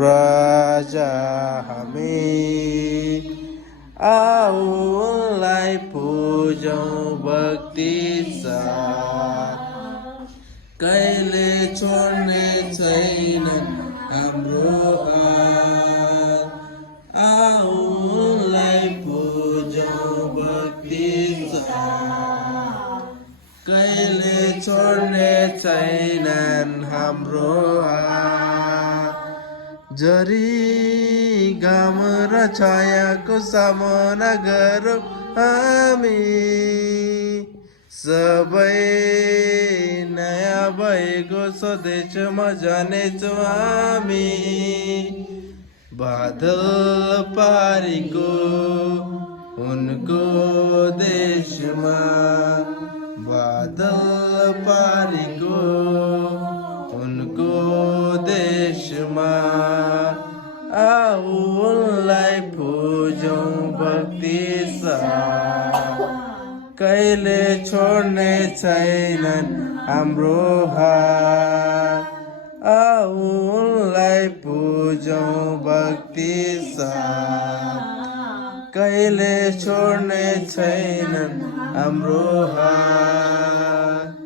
प्रजा हामी आऊ उनलाई पूजौं भक्ति साथ कहिले छोड्ने छैन हाम्रो हात आऊ उनलाई पूजौं भक्ति साथ कहिले छोड्ने छैनन् हाम्रो हात जरी घाम र छायाको सामना गरौँ हामी सबै नयाँ भएको स्वदेशमा जानेछौँ हामी बादल पारीको उनको देशमा बादल पारीको उनको देशमा आऊ उनलाई पूजौं भक्ति साथ कहिले छोड्ने छैनन् हाम्रो हात आऊ उनलाई पूजौं भक्ति साथ कहिले छोड्ने छैनन् हाम्रो हात